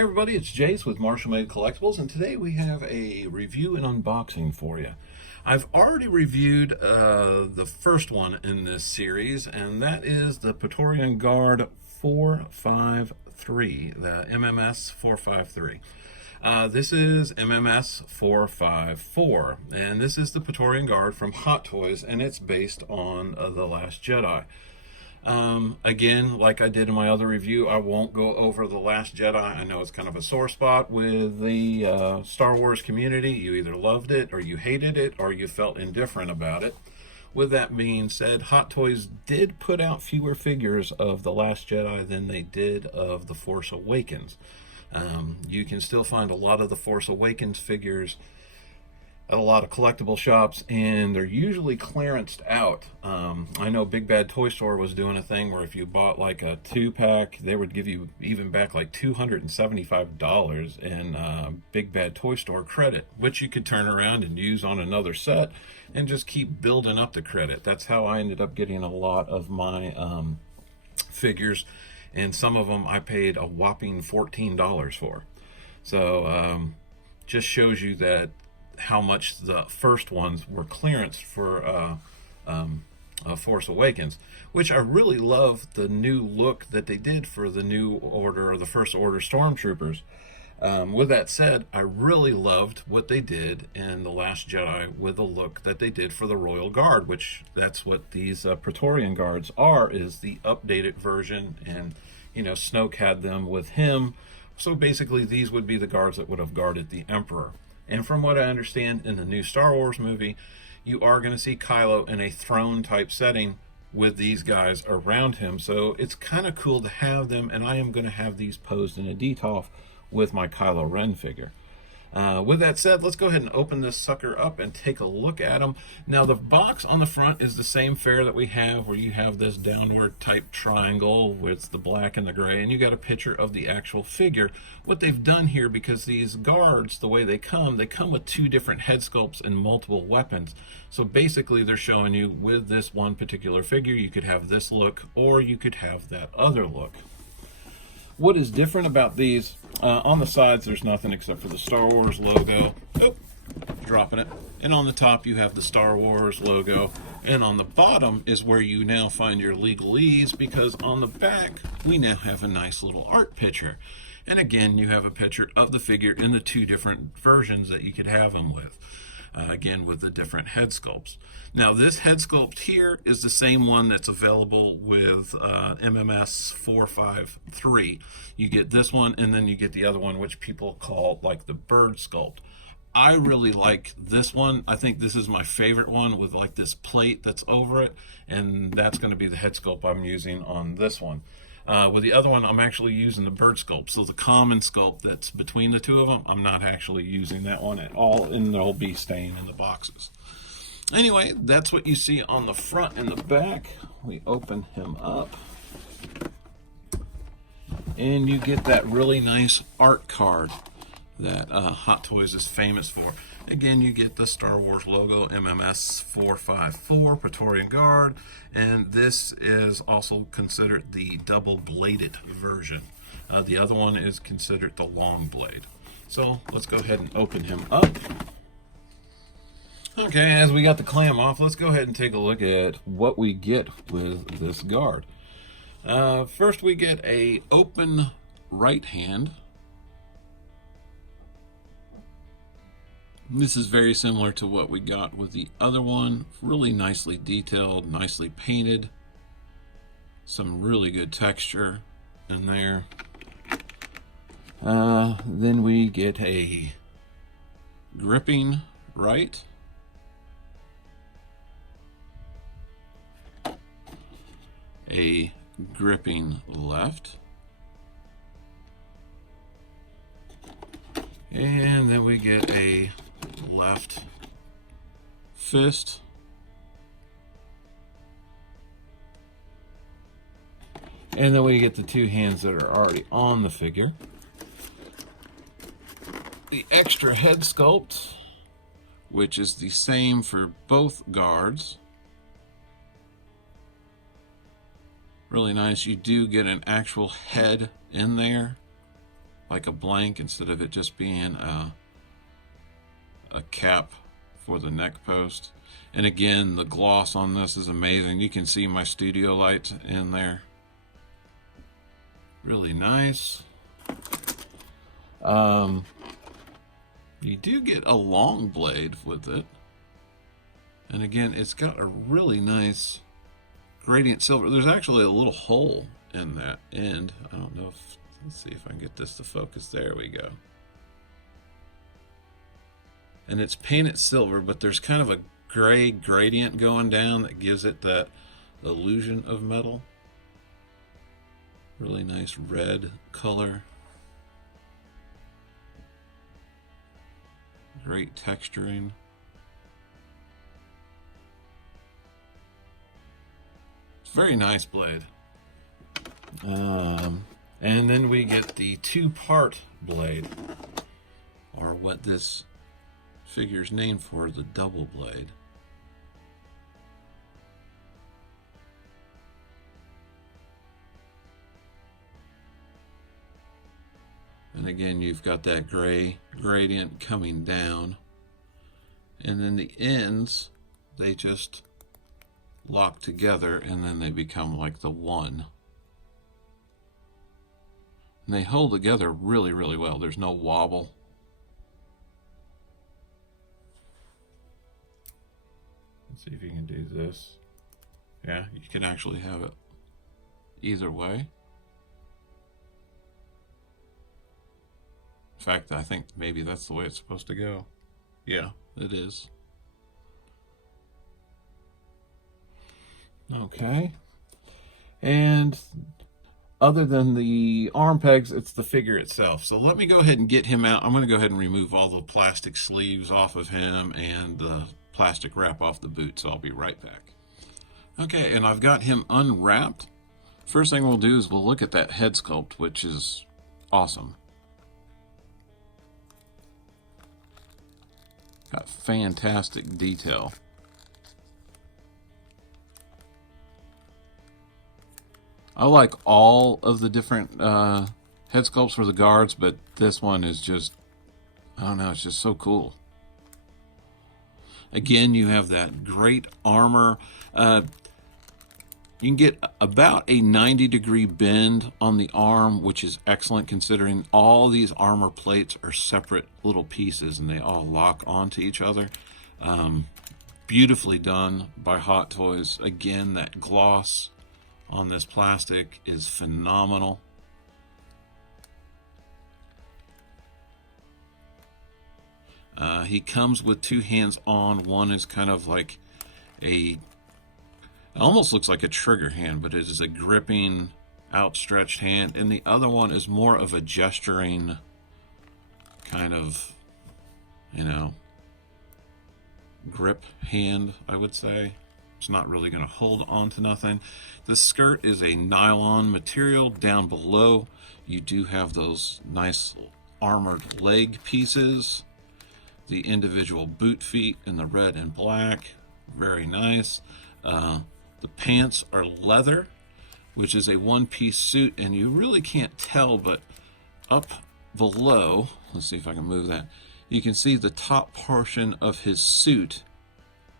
Hey everybody, it's Jase with Marshall Made Collectibles, and today we have a review and unboxing for you. I've already reviewed the first one in this series, and that is the Praetorian Guard 453, the MMS453. This is MMS454, and this is the Praetorian Guard from Hot Toys, and it's based on The Last Jedi. Again, like I did in my other review, I won't go over The Last Jedi. I know it's kind of a sore spot with the Star Wars community. You either loved it, or you hated it, or you felt indifferent about it. With that being said, Hot Toys did put out fewer figures of The Last Jedi than they did of The Force Awakens. You can still find a lot of The Force Awakens figures at a lot of collectible shops, and they're usually clearanced out. I know Big Bad Toy Store was doing a thing where if you bought like a 2-pack, they would give you even back like $275 in Big Bad Toy Store credit, which you could turn around and use on another set and just keep building up the credit. That's how I ended up getting a lot of my figures, and some of them I paid a whopping $14 for. So just shows you that how much the first ones were clearanced for Force Awakens, which I really love the new look that they did for the new order, or the First Order Stormtroopers. With that said, I really loved what they did in The Last Jedi with the look that they did for the Royal Guard, which that's what these Praetorian Guards are, is the updated version. And you know, Snoke had them with him, so basically these would be the guards that would have guarded the Emperor. And from what I understand, in the new Star Wars movie, you are going to see Kylo in a throne type setting with these guys around him. So it's kind of cool to have them, and I am going to have these posed in a DTOF with my Kylo Ren figure. With that said, let's go ahead and open this sucker up and take a look at them. Now, the box on the front is the same fare that we have, where you have this downward type triangle with the black and the gray, and you got a picture of the actual figure. What they've done here, because these guards, the way they come with 2 different head sculpts and multiple weapons. So basically they're showing you with this one particular figure, you could have this look, or you could have that other look. What is different about these, on the sides there's nothing except for the Star Wars logo. Oh, dropping it. And on the top you have the Star Wars logo. And on the bottom is where you now find your legalese, because on the back we now have a nice little art picture. And again, you have a picture of the figure in the 2 different versions that you could have them with. Again, with the different head sculpts. Now, this head sculpt here is the same one that's available with MMS453. You get this one, and then you get the other one, which people call like the bird sculpt. I really like this one. I think this is my favorite one, with like this plate that's over it, and that's going to be the head sculpt I'm using on this one. With the other one, I'm actually using the bird sculpt. So the common sculpt that's between the 2 of them, I'm not actually using that one at all, and they'll be staying in the boxes. Anyway, that's what you see on the front and the back. We open him up, and you get that really nice art card that Hot Toys is famous for. Again, you get the Star Wars logo, MMS454, Praetorian Guard, and this is also considered the double-bladed version. The other one is considered the long blade. So let's go ahead and open him up. Okay, as we got the clam off, let's go ahead and take a look at what we get with this guard. First, we get a open right hand. This is very similar to what we got with the other one. Really nicely detailed, nicely painted. Some really good texture in there. Then we get a gripping right. A gripping left. And then we get a left fist. And then we get the 2 hands that are already on the figure. The extra head sculpt, which is the same for both guards. Really nice. You do get an actual head in there. like a blank instead of it just being a cap for the neck post. And again, the gloss on this is amazing. You can see my studio lights in there. Really nice. You do get a long blade with it. And again, it's got a really nice gradient silver. There's actually a little hole in that end. I don't know if, let's see if I can get this to focus. There we go. And it's painted silver, but there's kind of a gray gradient going down that gives it that illusion of metal. Really nice red color. Great texturing. It's a very nice blade. And then we get the two-part blade, or what this figure's named for, the double blade. And again, you've got that gray gradient coming down. And then the ends, they just lock together and then they become like the one. And they hold together really, really well. There's no wobble. Let's see if you can do this. Yeah, you can actually have it either way. In fact, I think maybe that's the way it's supposed to go. Yeah, it is. Okay. And other than the arm pegs, it's the figure itself. So let me go ahead and get him out. I'm going to go ahead and remove all the plastic sleeves off of him and the plastic wrap off the boot. So I'll be right back. Okay, and I've got him unwrapped. First thing we'll do is we'll look at that head sculpt, which is awesome. Got fantastic detail. I like all of the different head sculpts for the guards, but this one is just, I don't know, it's just so cool. Again, you have that great armor. You can get about a 90-degree bend on the arm, which is excellent considering all these armor plates are separate little pieces and they all lock onto each other. Beautifully done by Hot Toys. Again, that gloss on this plastic is phenomenal. He comes with two hands on. One is kind of like it almost looks like a trigger hand, but it is a gripping, outstretched hand. And the other one is more of a gesturing kind of, you know, grip hand, I would say. It's not really going to hold on to nothing. The skirt is a nylon material. Down below, you do have those nice armored leg pieces. The individual boot feet in the red and black. Very nice. The pants are leather, which is a one-piece suit, and you really can't tell, but up below, let's see if I can move that, you can see the top portion of his suit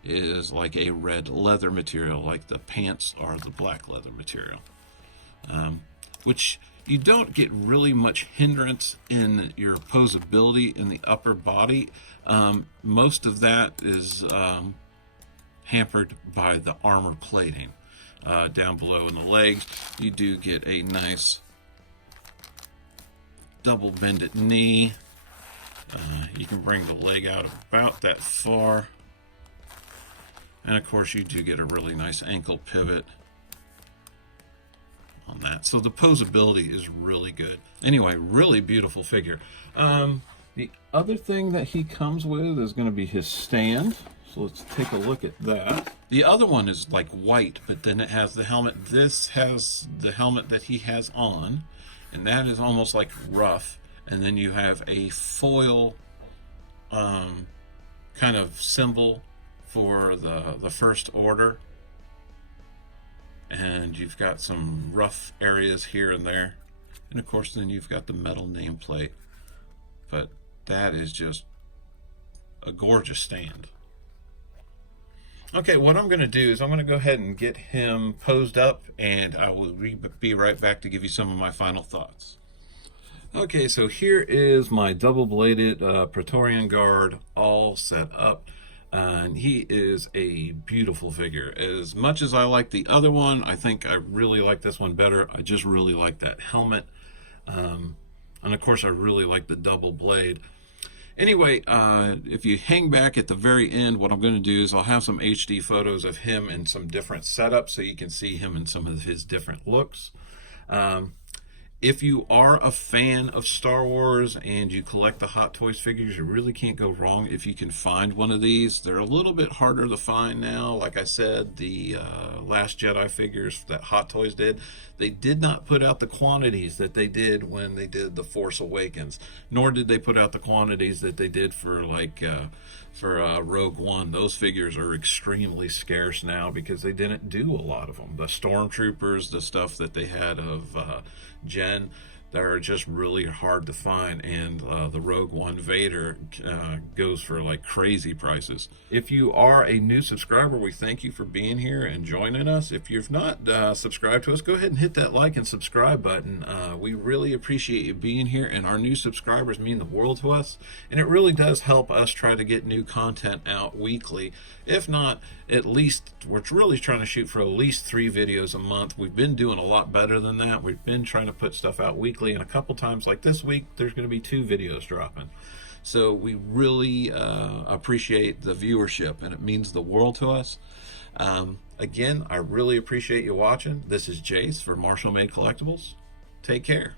is like a red leather material, like the pants are the black leather material, which you don't get really much hindrance in your posability in the upper body. Most of that is hampered by the armor plating. Down below in the legs, you do get a nice double bended knee. You can bring the leg out about that far. And of course you do get a really nice ankle pivot on that. So the posability is really good. Anyway, really beautiful figure. The other thing that he comes with is going to be his stand. So let's take a look at that. The other one is like white, but then it has the helmet. This has the helmet that he has on, and that is almost like rough. And then you have a foil kind of symbol for the First Order. And you've got some rough areas here and there. And of course, then you've got the metal nameplate. But that is just a gorgeous stand. Okay, what I'm going to do is I'm going to go ahead and get him posed up, and I will be right back to give you some of my final thoughts. Okay, so here is my double-bladed Praetorian guard all set up. And he is a beautiful figure. As much as I like the other one, I think I really like this one better. I just really like that helmet. And of course, I really like the double blade. Anyway, if you hang back at the very end, what I'm going to do is I'll have some HD photos of him in some different setups so you can see him in some of his different looks. If you are a fan of Star Wars and you collect the Hot Toys figures, you really can't go wrong if you can find one of these. They're a little bit harder to find now. Like I said, the Last Jedi figures that Hot Toys did, they did not put out the quantities that they did when they did The Force Awakens, nor did they put out the quantities that they did for Rogue One. Those figures are extremely scarce now because they didn't do a lot of them. The Stormtroopers, the stuff that they had of Jen, that are just really hard to find, and the Rogue One Vader goes for like crazy prices. If you are a new subscriber, we thank you for being here and joining us. If you've not subscribed to us, go ahead and hit that like and subscribe button. We really appreciate you being here, and our new subscribers mean the world to us, and it really does help us try to get new content out weekly. If not, at least we're really trying to shoot for at least 3 videos a month. We've been doing a lot better than that. We've been trying to put stuff out weekly, and a couple times like this week there's going to be 2 videos dropping. So we really appreciate the viewership, and it means the world to us. Again, I really appreciate you watching. This is Jase for Marshall Made Collectibles. Take care.